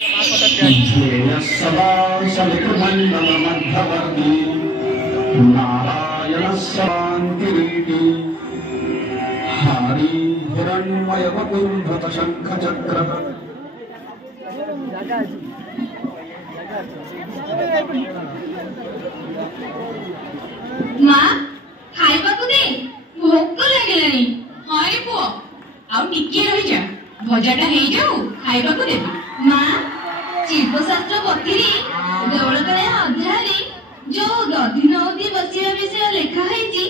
माँ खाइबा को दे भोक लगलानी हाय पुओ आउ टिके रहि जा भजाटा हे जाऊ खाइबा को देबी माँ शिल्पशास्त्र पथिरी देवळकळे अध्यायरे जो दधिनवती बसिया विषय लेखा हैची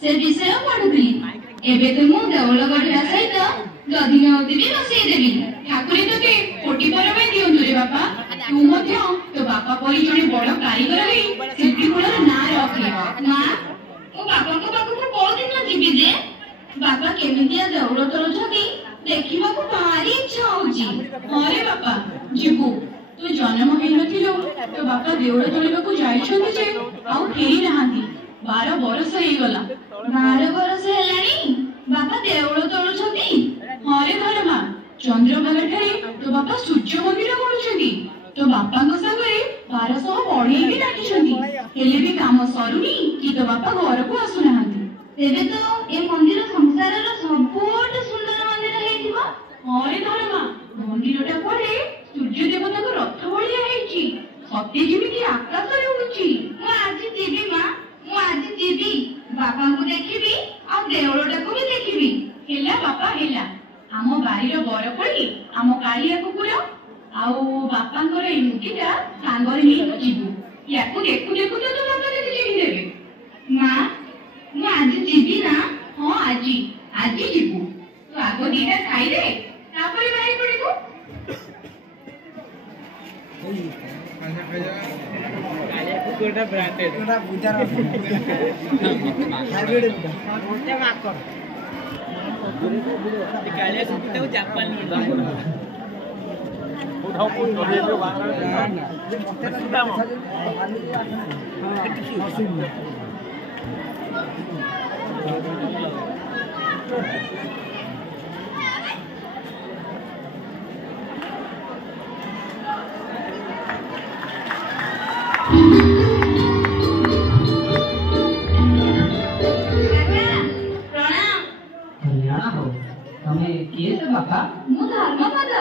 से विषय पढुली एबे तो मु देवळगढिया सहित दधिनवती भी बसिए देबी ठाकुरे तके कोटी परमे दियंतु रे बापा तू मध्य तो बापा परी जणे बड़ कारीगर हे शिल्पी कुलर ना रखे माँ मो बापा को बापा को कोन दिन जीबी जे बापा केमितिया देवळ तोरछती देखिबा को भारी इच्छा होची अरे बापा जीबू तू जन्म हे नथिलो तो बापा देवळ तोलिबा को जाइछन्ती जे आउ फेरी नहांती 12 बरस हे गला 12 बरस हेलानी बापा देवळ तोलछती अरे धर्मा चंद्रभागा ठारे तो बापा सूर्य मंदिर करूछन्ती तो बापा को संगे 1200 पढ़ी भी डाकिछन्ती हेले भी काम सरुनी कि तो बापा घर को आसु नहांती तेबे तो ए मंदिर संसारर सबोट सुंदर मंदिर हेतिबा अरे धर्मा मंदिरटा पड़े सूर्य देवता को रथ भलिया हेची सत्य जेमिति आकाश रे उची मु आज जीबी मां मु आज जीबी बापा को देखिबी आ देवळटा को भी देखिबी हेला बापा हेला आम बारीर बरकोली आम कालिया कुकुर आउ बापांकर ए मुठीटा सांगरे नै जीबू याकू देखु देखु तो बापा देखि जीबी देबे मां मु आज जीबी ना हां आज जीबू तो आगो दीटा खाई दे तापरे बाई पड़िबो कालिया कुकुरटा ब्रांडेड ओटा बुजार हाइब्रिड मोटे माकर कालिया कुकुरटा जापान उठाओ तोरे जो बापा मु धर्मपद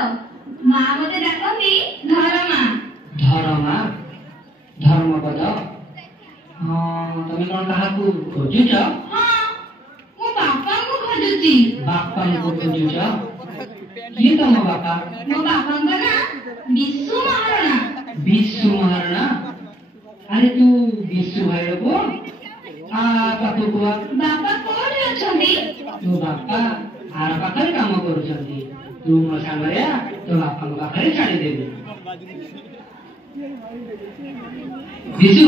मां मते डाकंती धर्मा धर्मा धर्मपद हां तमे कोन काहाकू खोजुछ हां मु बापा को खोजुची बापा को खोजुछ ये तम बापा मो बापा का ना विश्व महाराणा अरे तू विश्व भाई को आ पापू को बापा कोठे अछंती तो बापा आर पाखरे काम करूछंती तू मो सांगरे तो बापा को पाखरे छाड़ी देबी विशु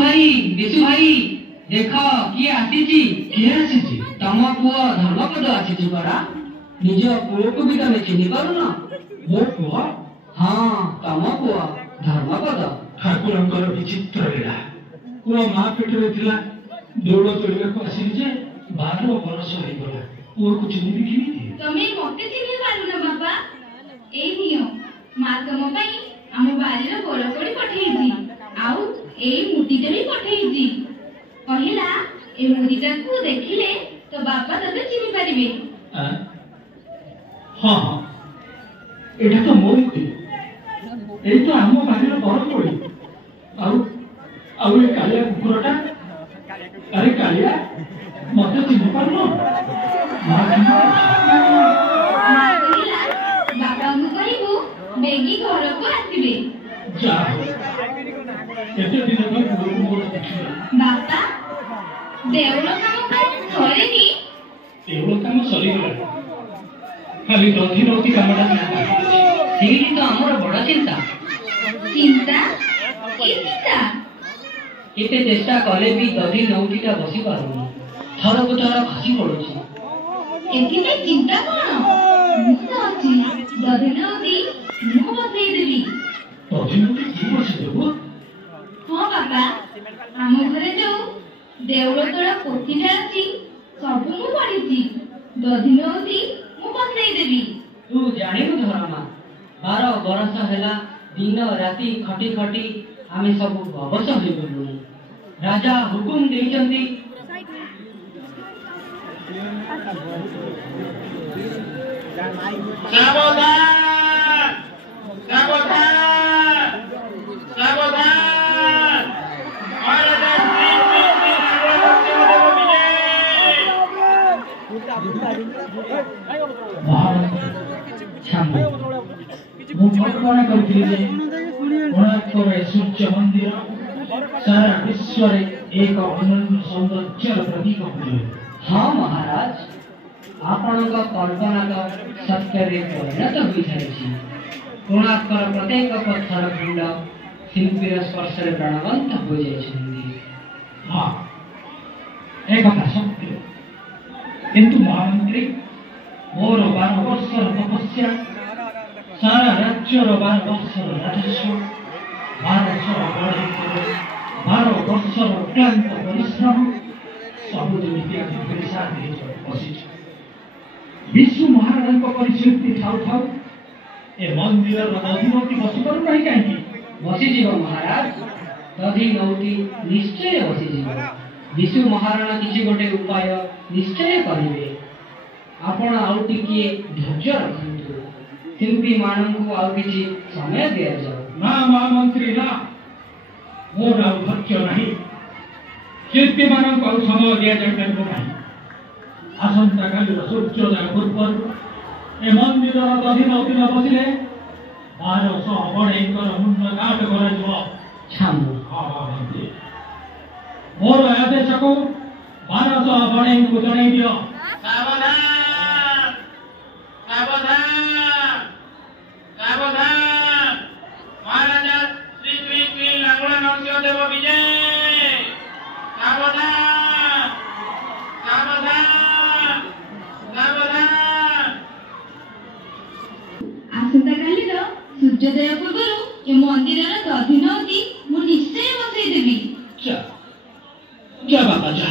भाई देखो किए आसीची तम पुओ धर्मपद आसीची परा निज पुओ को भी तमे चिन्हि पारुन मो पुओ हां तम पुओ धर्मपद ठाकुरंकर विचित्र लीला पुओ मां पेटरे थिला देवळ तोलिबा को आसी जे 12 बरस होई गला पुओ को चिन्हि भी किनी तमे मते चिन्हि पारुन बापा ए नियो मां तम पई हम बारीर बरकोड़ी पठेइजी आउ ए मुटीटे भी पठेइजी कहिला ए मुटीटा को देखिले तो बापा तते चिन्हि पारिबे हां एटा तो मोर को ए तो हम बारीर बरकोड़ी आउ ए कालिया कुकुरटा अरे कालिया मते चिन्हि पारनो मां कहिला बापा को कहिबो बेगी घर को आसीबे जा एते दिन में मोर देखिला बापा देवळ काम सरेनी देवळ काम सरी गला खाली दधिनवती कामटा सीडी तो हमर बड़ चिंता की चिंता केते चेष्टा कले भी दधिनवतीटा बसी पारुनी थर को थर भासी पड़ुची एकी में चिंता कोन मुक्त अछि दधिनवती मु बसई देबी दधिनवती की बसी देबो हां बाबा हम घरे जो देवळ तोड़ा पोथीटा अछि सब मु पढिची दधिनवती मु बसई देबी तू जानिबु धर्मा 12 बरस हैला दिन राति खटी खटी आमे सब अवश्य होइगलु। राजा हुकुम देइचंती सावधान सावधान सावधान महाराजा श्री श्री ମୁଁ କଳ୍ପନା କରିଥିଲି ଯେ କୋଣାର୍କର ସୂର୍ଯ୍ୟ ମନ୍ଦିର ସାରା ବିଶ୍ୱରେ ଏକ ଅନନ୍ୟ ସୌନ୍ଦର୍ଯ୍ୟର ପ୍ରତୀକ ହୋଇଯିବ। हाँ महाराज, आपणक कल्पना तो सत्य परिणत हो जाए। कोणार्कर प्रत्येक पत्थर खंड शिल्पीर स्पर्श प्राणवंत हो जाए। हाँ एक सत्य, किंतु महामंत्री मोर 12 वर्षर तपस्या सारा राज्यर 12 वर्षर राजस्व 12 वर्षर अक्लांत परिश्रम सब जेमिति आज पेशा बसी विश्व महाराजा परिशिल्पी थाउ थाउ ए मंदिर दधिनौती बसी पारु नहीं कहीं बसीजीव महाराज, दधिनौती निश्चय बसीजीव। विशु महाराणा किसी गोटे उपाय निश्चय करेंगे। आपण आउ टिके धैर्य रखंतु, शिल्पी मानू आउ किछि समय दिया जाओ। ना महामंत्री ना, मोर आउ धैर्य नहीं, शिल्पी मानू आउ समय दिया जाए नहीं। आसंता काली सूर्योदय पूर्व ए मंदिर दधिनौती न बसिले 1200 बड़ेकर मुंड काट कर छामु मोर आदेश को 1200 बड़े को जनाई दियो। सावधान सावधान सावधान महाराजा श्री श्री श्री लांगुला नरसिंहदेव विजय। सावधान सावधान सावधान। आसंता काली सूर्योदय पूर्व ए मंदिर दधिनौती मु निश्चय बसई देवी। जा बाबा जा।